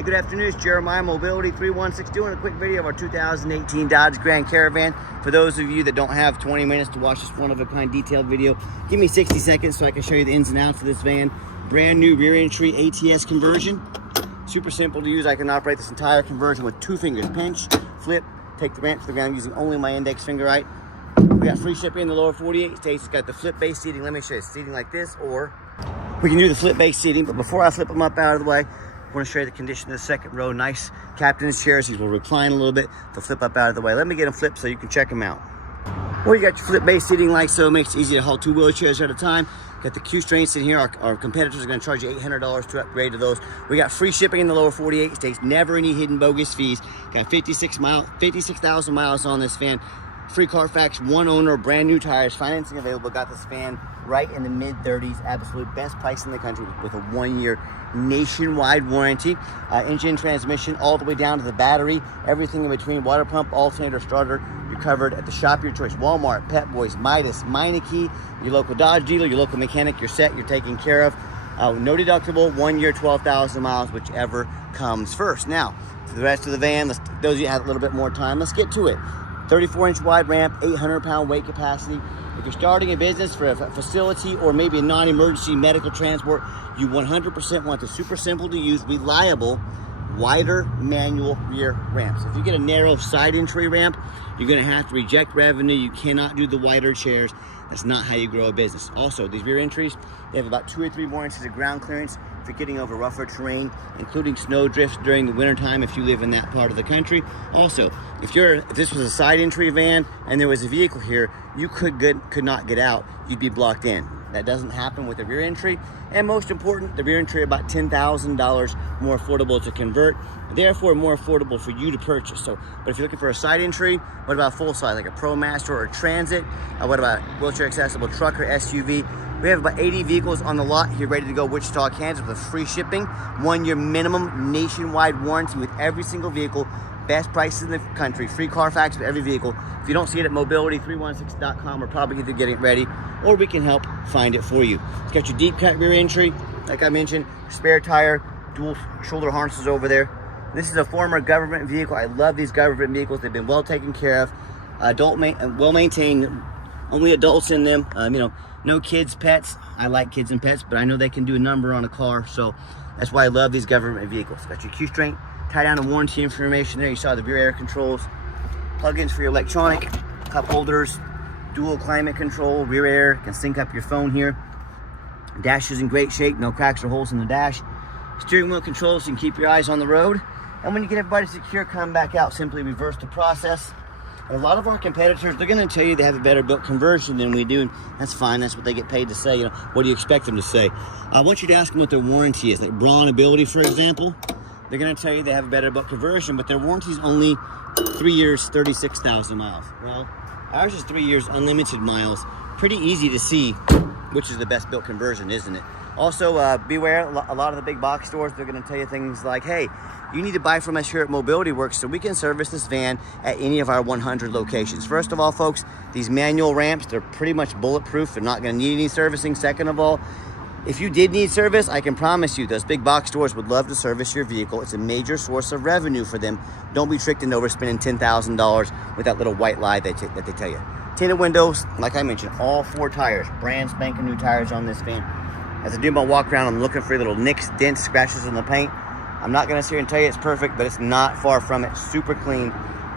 Hey, good afternoon, it's Jeremiah, Mobility 316, doing a quick video of our 2018 Dodge Grand Caravan. For those of you that don't have 20 minutes to watch this one-of-a-kind detailed video, give me 60 seconds so I can show you the ins and outs of this van. Brand new rear entry ATS conversion. Super simple to use. I can operate this entire conversion with 2 fingers. Pinch, flip, take the ramp to the ground using only my index finger, right? We got free shipping in the lower 48 states. It's got the flip base seating. Let me show you seating like this, or we can do the flip base seating. But before I flip them up out of the way, I want to show you the condition of the second row. Nice captain's chairs. These will recline a little bit. They'll flip up out of the way. Let me get them flipped so you can check them out. Well, you got your flip base seating like so. It makes it easy to haul 2 wheelchairs at a time. Got the Q strains in here. Our competitors are going to charge you $800 to upgrade to those. We got free shipping in the lower 48 states. Never any hidden bogus fees. Got 56,000 miles on this van. Free Carfax, 1 owner, brand new tires, financing available. Got this van right in the mid-30s. Absolute best price in the country with a 1-year nationwide warranty. Engine, transmission, all the way down to the battery. Everything in between, water pump, alternator, starter. You're covered at the shop of your choice. Walmart, Pep Boys, Midas, Meineke, your local Dodge dealer, your local mechanic. You're set, you're taken care of. No deductible, 1 year, 12,000 miles, whichever comes first. Now, to the rest of the van, those of you that have a little bit more time, let's get to it. 34-inch wide ramp, 800-pound weight capacity. If you're starting a business for a facility or maybe a non-emergency medical transport, you 100% want the super simple to use, reliable, wider manual rear ramps. If you get a narrow side entry ramp, you're gonna have to reject revenue. You cannot do the wider chairs. That's not how you grow a business. Also, these rear entries, they have about 2 or 3 more inches of ground clearance if you're getting over rougher terrain, including snow drifts during the wintertime if you live in that part of the country. Also, if this was a side entry van and there was a vehicle here, you could not get out. You'd be blocked in. That doesn't happen with the rear entry. And most important, the rear entry about $10,000 more affordable to convert, therefore more affordable for you to purchase. So, but if you're looking for a side entry, what about full size, like a ProMaster or a Transit? What about wheelchair accessible truck or SUV? We have about 80 vehicles on the lot here ready to go Wichita, Kansas with free shipping, 1-year minimum nationwide warranty with every single vehicle, best prices in the country, free Carfax with every vehicle. If you don't see it at mobility316.com, we're probably either getting it ready or we can help find it for you. It's got your deep cut rear entry, like I mentioned, spare tire, dual shoulder harnesses over there. This is a former government vehicle. I love these government vehicles. They've been well taken care of, well maintained, only adults in them. No kids, pets. I like kids and pets, but I know they can do a number on a car, so that's why I love these government vehicles. Got your Q-Straint, tie down and warranty information there. You saw the rear air controls, plug-ins for your electronic, cup holders, dual climate control, rear air, can sync up your phone here. Dash is in great shape, no cracks or holes in the dash. Steering wheel controls, so you can keep your eyes on the road. And when you get everybody secure, come back out, simply reverse the process. And a lot of our competitors, they're gonna tell you they have a better built conversion than we do, and that's fine, that's what they get paid to say. What do you expect them to say? I want you to ask them what their warranty is. Like Braun Ability, for example, they're gonna tell you they have a better built conversion, but their warranty is only 3 years, 36,000 miles. Well, ours is 3 years, unlimited miles. Pretty easy to see which is the best built conversion, isn't it? Also, beware, a lot of the big box stores, they're gonna tell you things like, hey, you need to buy from us here at Mobility Works so we can service this van at any of our 100 locations. First of all, folks, these manual ramps, they're pretty much bulletproof. They're not gonna need any servicing. Second of all, if you did need service, I can promise you those big box stores would love to service your vehicle. It's a major source of revenue for them. Don't be tricked into overspending $10,000 with that little white lie that they tell you. Tinted windows, like I mentioned, all 4 tires, brand spanking new tires on this van. As I do my walk around, I'm looking for little nicks, dents, scratches in the paint. I'm not gonna sit here and tell you it's perfect, but it's not far from it. Super clean,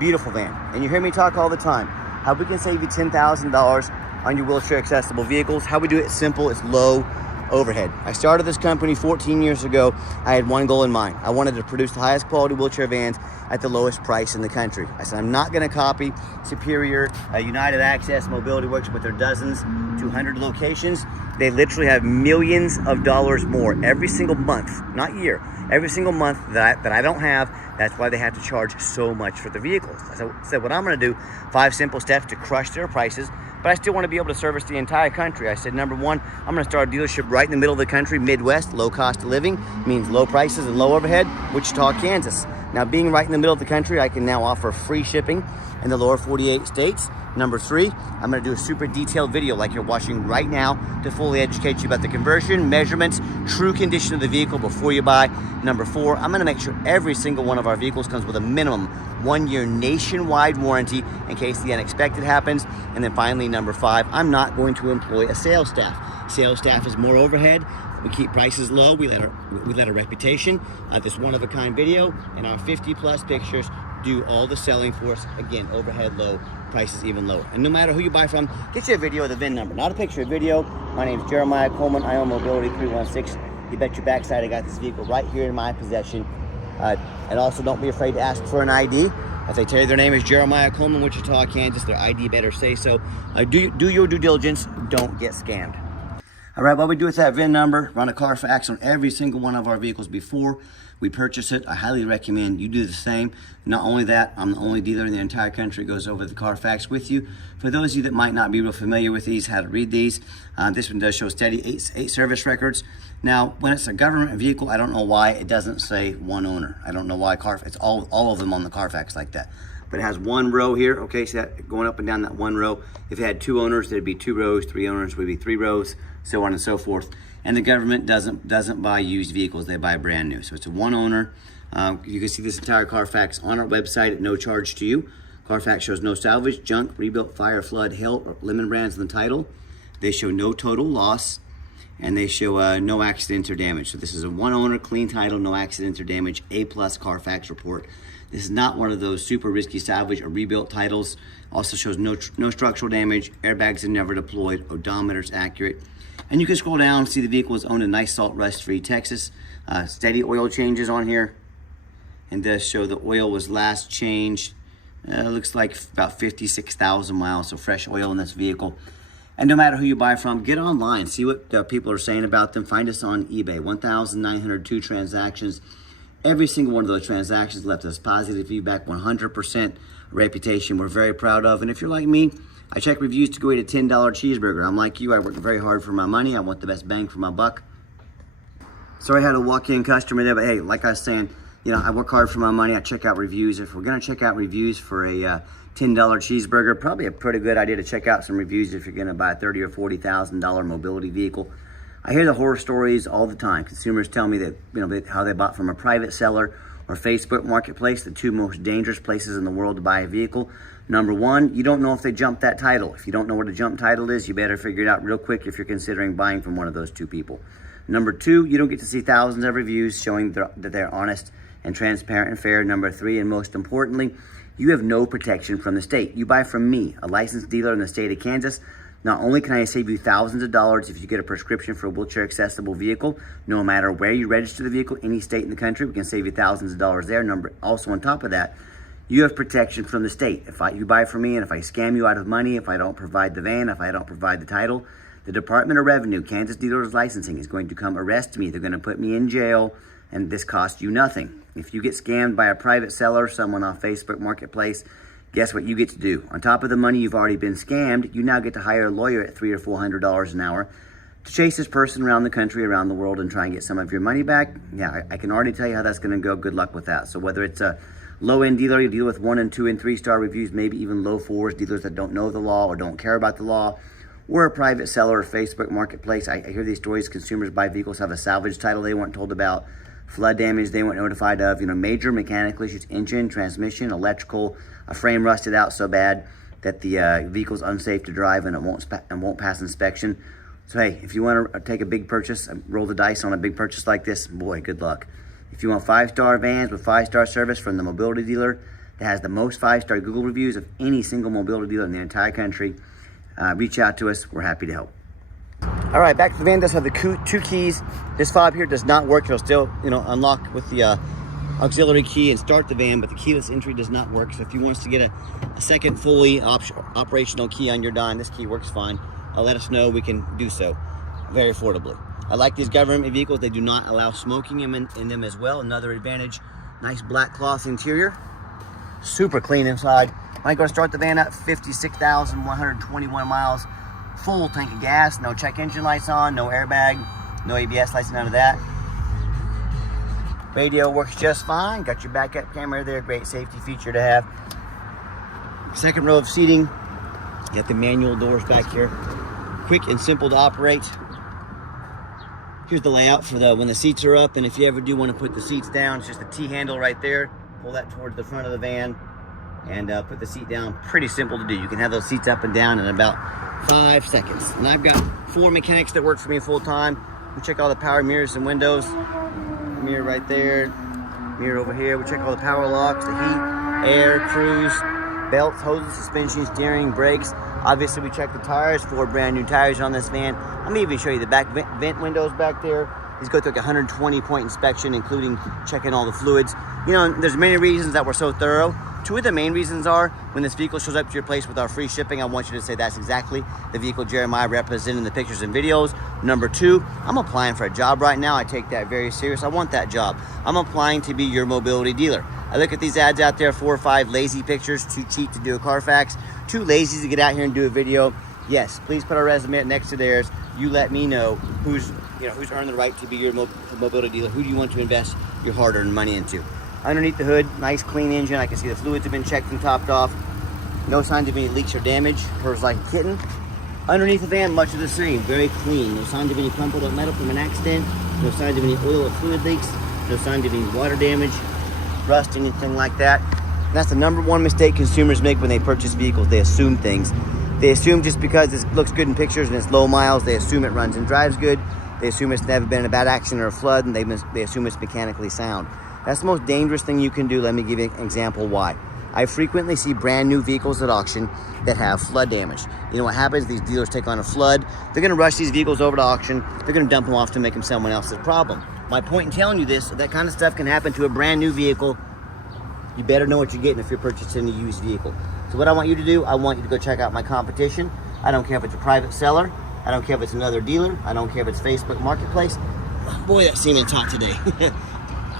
beautiful van. And you hear me talk all the time, how we can save you $10,000 on your wheelchair accessible vehicles. How we do it simple, it's low overhead. I started this company 14 years ago. I had one goal in mind. I wanted to produce the highest quality wheelchair vans at the lowest price in the country. I said, I'm not gonna copy Superior, United Access, Mobility Works with their dozens, 200 locations. They literally have millions of dollars more every single month, not year, every single month that I don't have. That's why they have to charge so much for the vehicles. I said, what I'm gonna do, 5 simple steps to crush their prices, but I still wanna be able to service the entire country. I said, number 1, I'm gonna start a dealership right in the middle of the country, Midwest, low cost of living, means low prices and low overhead, Wichita, Kansas. Now, being right in the middle of the country, I can now offer free shipping in the lower 48 states. Number 3, I'm going to do a super detailed video like you're watching right now to fully educate you about the conversion, measurements, true condition of the vehicle before you buy. Number 4, I'm going to make sure every single one of our vehicles comes with a minimum 1-year nationwide warranty in case the unexpected happens. And then finally, number 5, I'm not going to employ a sales staff. Sales staff is more overhead. We keep prices low. We let our reputation, this one-of-a-kind video, and our 50-plus pictures do all the selling for us. Again, overhead low, prices even lower. And no matter who you buy from, get you a video of the VIN number, not a picture, a video. My name is Jeremiah Coleman. I own Mobility 316. You bet your backside I got this vehicle right here in my possession. And also, don't be afraid to ask for an ID. If they tell you their name is Jeremiah Coleman, Wichita, Kansas, their ID better say so. Do your due diligence. Don't get scammed. All right, what we do with that VIN number, run a Carfax on every single one of our vehicles before we purchase it. I highly recommend you do the same. Not only that, I'm the only dealer in the entire country that goes over the Carfax with you. For those of you that might not be real familiar with these, how to read these, this one does show steady 8 service records. Now, when it's a government vehicle, I don't know why it doesn't say one owner. I don't know why it's all of them on the Carfax like that. But it has one row here, okay, so that going up and down that one row. If it had 2 owners, there'd be 2 rows, 3 owners would be 3 rows, so on and so forth. And the government doesn't buy used vehicles, they buy brand new. So it's a one owner. You can see this entire Carfax on our website at no charge to you. Carfax shows no salvage, junk, rebuilt, fire, flood, hail, or lemon brands in the title. They show no total loss, and they show no accidents or damage. So this is a one owner, clean title, no accidents or damage, A+ Carfax report. This is not one of those super risky salvage or rebuilt titles. Also shows no structural damage, airbags are never deployed, odometer's accurate. And you can scroll down, see the vehicle is owned in nice salt rust-free Texas. Steady oil changes on here. And does show the oil was last changed, looks like about 56,000 miles, so fresh oil in this vehicle. And no matter who you buy from, get online, see what people are saying about them. Find us on eBay, 1,902 transactions. Every single one of those transactions left us positive feedback, 100% reputation we're very proud of. And if you're like me, I check reviews to go eat a $10 cheeseburger. I'm like you, I work very hard for my money. I want the best bang for my buck. Sorry I had a walk-in customer there, but hey, like I was saying, you know, I work hard for my money. I check out reviews. If we're gonna check out reviews for a $10 cheeseburger, probably a pretty good idea to check out some reviews if you're gonna buy a $30,000 or $40,000 mobility vehicle. I hear the horror stories all the time. Consumers tell me that, you know, how they bought from a private seller or Facebook Marketplace, the 2 most dangerous places in the world to buy a vehicle. Number 1, you don't know if they jumped that title. If you don't know what a jump title is, you better figure it out real quick if you're considering buying from one of those 2 people. Number 2, you don't get to see thousands of reviews showing that they're honest and transparent and fair. Number 3, and most importantly, you have no protection from the state. You buy from me, a licensed dealer in the state of Kansas. Not only can I save you thousands of dollars if you get a prescription for a wheelchair accessible vehicle, no matter where you register the vehicle, any state in the country, we can save you thousands of dollars there. Also on top of that, you have protection from the state. If you buy from me and if I scam you out of money, if I don't provide the van, if I don't provide the title, the Department of Revenue, Kansas Dealers Licensing, is going to come arrest me. They're going to put me in jail, and this costs you nothing. If you get scammed by a private seller, someone off Facebook Marketplace, guess what you get to do? On top of the money you've already been scammed, you now get to hire a lawyer at $300 or $400 an hour to chase this person around the country, around the world, and try and get some of your money back. Yeah, I can already tell you how that's going to go. Good luck with that. So whether it's a low-end dealer, you deal with 1 and 2 and 3-star reviews, maybe even low 4s, dealers that don't know the law or don't care about the law, or a private seller or Facebook Marketplace. I hear these stories. Consumers buy vehicles, have a salvage title they weren't told about, flood damage they weren't notified of, major mechanical issues, engine, transmission, electrical, a frame rusted out so bad that the vehicle's unsafe to drive and it won't pass inspection. So hey, if you want to take a big purchase, roll the dice on a big purchase like this, boy, good luck. If you want 5-star vans with 5-star service from the mobility dealer that has the most 5-star Google reviews of any single mobility dealer in the entire country, reach out to us. We're happy to help. All right, back to the van. Does have the 2 keys. This fob here does not work. It'll still, unlock with the auxiliary key and start the van, but the keyless entry does not work. So if you want us to get a second fully operational key on your dime, this key works fine. Let us know. We can do so very affordably. I like these government vehicles. They do not allow smoking in them as well. Another advantage. Nice black cloth interior. Super clean inside. I'm going to start the van up, 56,121 miles. Full tank of gas, no check engine lights on, no airbag, no ABS lights, none of that. Radio works just fine. Got your backup camera there. Great safety feature to have. Second row of seating. You got the manual doors back here. Quick and simple to operate. Here's the layout for when the seats are up, and if you ever do want to put the seats down, it's just a T-handle right there. Pull that towards the front of the van and put the seat down. Pretty simple to do. You can have those seats up and down in about 5 seconds. And I've got 4 mechanics that work for me full time. We check all the power mirrors and windows. Mirror right there, mirror over here. We check all the power locks, the heat, air, cruise, belts, hoses, suspension, steering, brakes. Obviously, we check the tires. 4 brand new tires on this van. I'm gonna even show you the back vent windows back there. These go through like a 120-point inspection, including checking all the fluids. You know, there's many reasons that we're so thorough. 2 of the main reasons are, when this vehicle shows up to your place with our free shipping, I want you to say that's exactly the vehicle Jeremiah represented in the pictures and videos. Number 2, I'm applying for a job right now. I take that very serious. I want that job. I'm applying to be your mobility dealer. I look at these ads out there, 4 or 5 lazy pictures, too cheap to do a Carfax, too lazy to get out here and do a video. Yes, please put our resume next to theirs. You let me know who's earned the right to be your mobility dealer. Who do you want to invest your hard-earned money into? Underneath the hood, nice clean engine. I can see the fluids have been checked and topped off. No signs of any leaks or damage. Purrs like a kitten. Underneath the van, much of the same. Very clean. No signs of any crumpled up metal from an accident. No signs of any oil or fluid leaks. No signs of any water damage, rust, anything like that. And that's the #1 mistake consumers make when they purchase vehicles. They assume things. They assume just because it looks good in pictures and it's low miles, they assume it runs and drives good. They assume it's never been in a bad accident or a flood, and they assume it's mechanically sound. That's the most dangerous thing you can do. Let me give you an example why. I frequently see brand new vehicles at auction that have flood damage. You know what happens? These dealers take on a flood. They're gonna rush these vehicles over to auction. They're gonna dump them off to make them someone else's problem. My point in telling you this, that kind of stuff can happen to a brand new vehicle. You better know what you're getting if you're purchasing a used vehicle. So what I want you to do, I want you to go check out my competition. I don't care if it's a private seller. I don't care if it's another dealer. I don't care if it's Facebook Marketplace. Boy, that semen's hot today.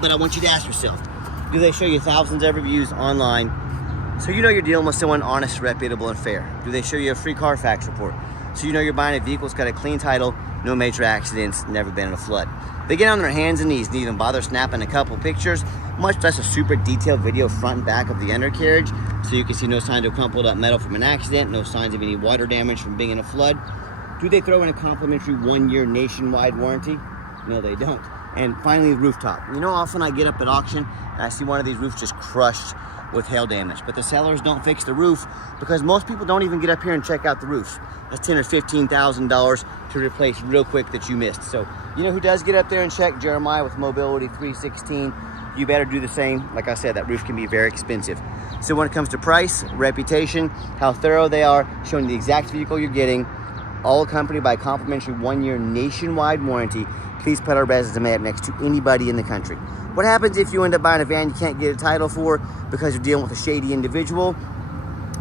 But I want you to ask yourself, do they show you thousands of reviews online so you know you're dealing with someone honest, reputable, and fair? Do they show you a free Carfax report so you know you're buying a vehicle that's got a clean title, no major accidents, never been in a flood? They get on their hands and knees, didn't even bother snapping a couple pictures, much less a super detailed video front and back of the undercarriage, so you can see no signs of crumpled up metal from an accident, no signs of any water damage from being in a flood. Do they throw in a complimentary 1-year nationwide warranty? No, they don't. And finally, the rooftop. You know, often I get up at auction and I see one of these roofs just crushed with hail damage, but the sellers don't fix the roof because most people don't even get up here and check out the roofs. That's $10,000 or $15,000 to replace real quick that you missed. So, you know who does get up there and check? Jeremiah with Mobility 316. You better do the same. Like I said, that roof can be very expensive. So when it comes to price, reputation, how thorough they are, showing the exact vehicle you're getting, all accompanied by a complimentary 1-year nationwide warranty, please put our resume up next to anybody in the country. What happens if you end up buying a van you can't get a title for because you're dealing with a shady individual?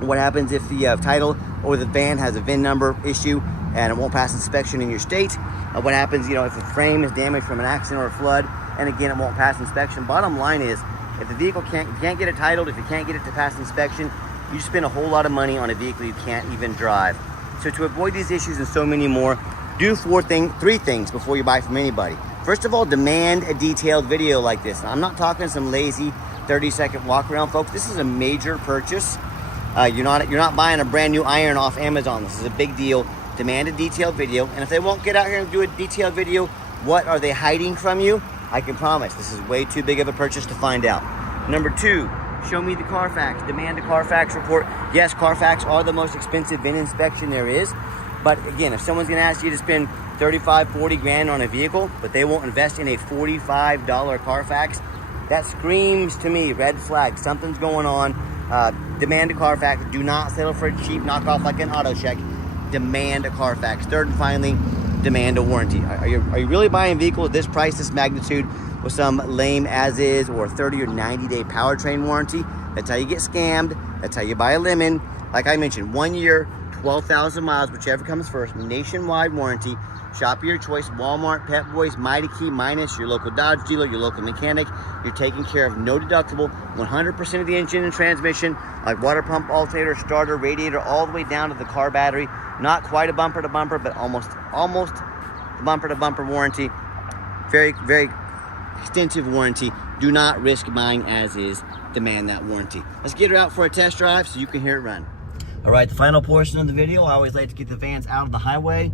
What happens if the title or the van has a VIN number issue and it won't pass inspection in your state? What happens, you know, if the frame is damaged from an accident or a flood, and again, it won't pass inspection? Bottom line is, if the vehicle can't get it titled, if you can't get it to pass inspection, you spend a whole lot of money on a vehicle you can't even drive. So to avoid these issues and so many more, do 3 things before you buy from anybody. First of all, demand a detailed video like this. Now, I'm not talking some lazy 30-second walk around, folks. This is a major purchase. You're not buying a brand new iron off Amazon. This is a big deal. Demand a detailed video. And if they won't get out here and do a detailed video, what are they hiding from you? I can promise this is way too big of a purchase to find out. Number 2, show me the Carfax. Demand a Carfax report. Yes, Carfax are the most expensive VIN inspection there is. But again, if someone's gonna ask you to spend 35, 40 grand on a vehicle, but they won't invest in a $45 Carfax, that screams to me, red flag, something's going on. Demand a Carfax. Do not settle for a cheap knockoff like an auto check. Demand a Carfax. Third and finally, demand a warranty. Are you really buying vehicles this price, this magnitude, with some lame as is or 30 or 90-day powertrain warranty? That's how you get scammed. That's how you buy a lemon. Like I mentioned, 1 year, 12,000 miles, whichever comes first, nationwide warranty. Shop your choice, Walmart, Pep Boys, Mighty Key, Minus, your local Dodge dealer, your local mechanic. You're taking care of, no deductible, 100% of the engine and transmission, like water pump, alternator, starter, radiator, all the way down to the car battery. Not quite a bumper to bumper, but almost bumper to bumper warranty. Very, very extensive warranty. Do not risk buying as is. Demand that warranty. Let's get her out for a test drive so you can hear it run. All right, the final portion of the video, I always like to get the vans out of the highway,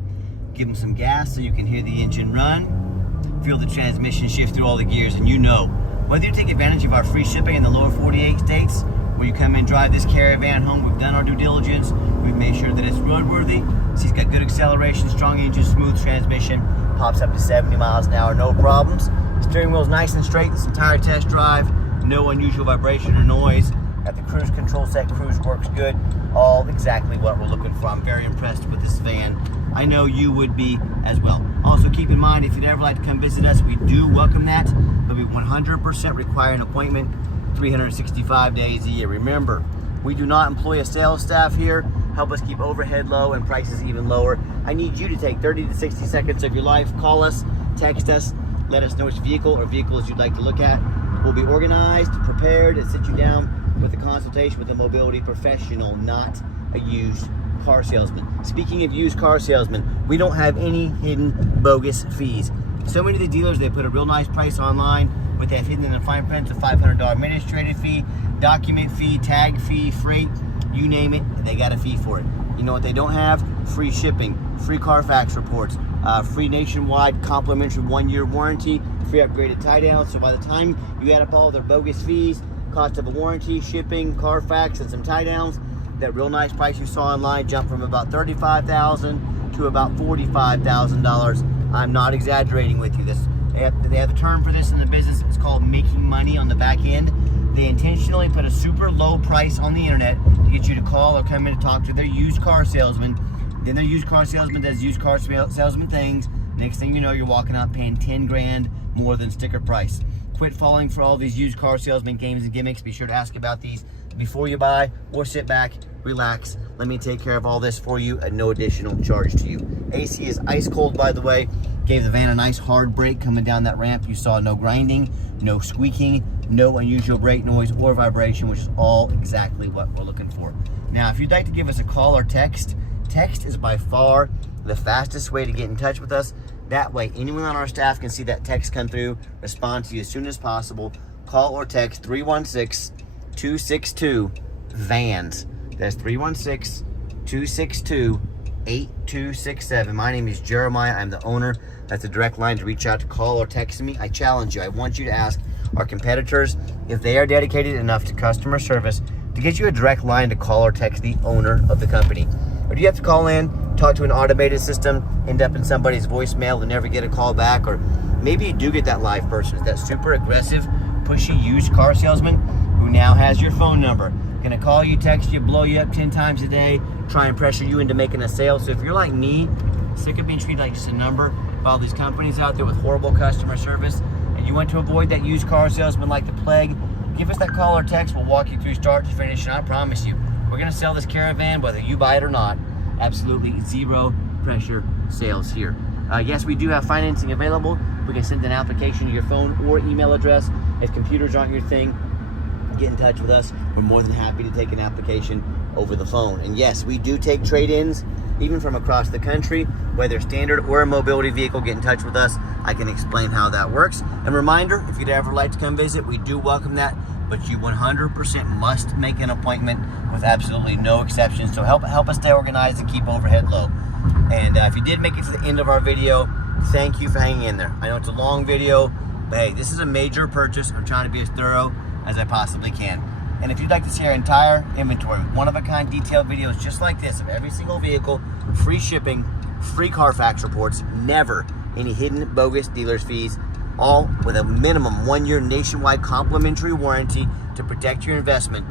give them some gas so you can hear the engine run, feel the transmission shift through all the gears, and you know, whether you take advantage of our free shipping in the lower 48 states, where you come and drive this Caravan home, we've done our due diligence, we've made sure that it's roadworthy, so it's got good acceleration, strong engine, smooth transmission, pops up to 70 miles an hour, no problems. The steering wheel's nice and straight this entire test drive, no unusual vibration or noise. Got the cruise control set, cruise works good, all exactly what we're looking for. I'm very impressed with this van. I know you would be as well. Also keep in mind, if you'd ever like to come visit us, we do welcome that, but we 100% require an appointment 365 days a year. Remember, we do not employ a sales staff here. Help us keep overhead low and prices even lower. I need you to take 30 to 60 seconds of your life. Call us, text us, let us know which vehicle or vehicles you'd like to look at. We'll be organized, prepared, and sit you down with a consultation with a mobility professional, not a used car salesman. Speaking of used car salesman, we don't have any hidden bogus fees. So many of the dealers, they put a real nice price online with that hidden in the fine print, a $500 administrative fee, document fee, tag fee, freight, you name it, they got a fee for it. You know what they don't have? Free shipping, free Carfax reports, free nationwide complimentary 1-year warranty, free upgraded tie downs. So by the time you add up all their bogus fees, cost of a warranty, shipping, Carfax, and some tie downs, that real nice price you saw online jumped from about $35,000 to about $45,000. I'm not exaggerating with you. They have a term for this in the business. It's called making money on the back end. They intentionally put a super low price on the internet to get you to call or come in to talk to their used car salesman. Then their used car salesman does used car salesman things. Next thing you know, you're walking out paying 10 grand more than sticker price. Quit falling for all these used car salesman games and gimmicks. Be sure to ask about these before you buy, or sit back, relax. Let me take care of all this for you at no additional charge to you. AC is ice cold, by the way. Gave the van a nice hard brake coming down that ramp. You saw no grinding, no squeaking, no unusual brake noise or vibration, which is all exactly what we're looking for. Now, if you'd like to give us a call or text, text is by far the fastest way to get in touch with us. That way, anyone on our staff can see that text come through, respond to you as soon as possible. Call or text 316-262-VANS. That's 316-262-8267. My name is Jeremiah. I'm the owner. That's a direct line to reach out to call or text me. I challenge you. I want you to ask our competitors if they are dedicated enough to customer service to get you a direct line to call or text the owner of the company. Or do you have to call in, talk to an automated system, end up in somebody's voicemail and never get a call back? Or maybe you do get that live person. It's that super aggressive, pushy used car salesman who now has your phone number. Gonna call you, text you, blow you up 10 times a day, try and pressure you into making a sale. So if you're like me, sick of being treated like just a number by all these companies out there with horrible customer service, and you want to avoid that used car salesman like the plague, give us that call or text. We'll walk you through start to finish, and I promise you, we're gonna sell this Caravan whether you buy it or not. Absolutely zero pressure sales here. Yes, we do have financing available. We can send an application to your phone or email address. If computers aren't your thing, get in touch with us. We're more than happy to take an application over the phone. And yes, we do take trade-ins, even from across the country, whether standard or a mobility vehicle. Get in touch with us. I can explain how that works. And reminder, if you'd ever like to come visit, we do welcome that, but you 100% must make an appointment with absolutely no exceptions. So help us stay organized and keep overhead low. And if you did make it to the end of our video, thank you for hanging in there. I know it's a long video, but hey, this is a major purchase. I'm trying to be as thorough as I possibly can. And if you'd like to see our entire inventory, one-of-a-kind detailed videos just like this of every single vehicle, free shipping, free Carfax reports, never any hidden bogus dealer's fees, all with a minimum 1-year nationwide complimentary warranty to protect your investment,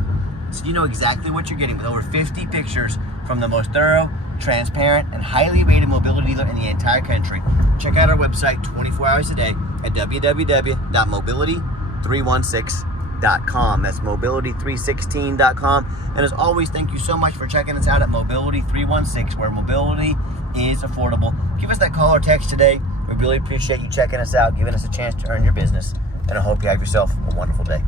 so you know exactly what you're getting with over 50 pictures from the most thorough, transparent, and highly rated mobility dealer in the entire country. Check out our website 24 hours a day at www.mobility316.com. That's mobility316.com. And as always, thank you so much for checking us out at Mobility 316, where mobility is affordable. Give us that call or text today. We really appreciate you checking us out, giving us a chance to earn your business. And I hope you have yourself a wonderful day.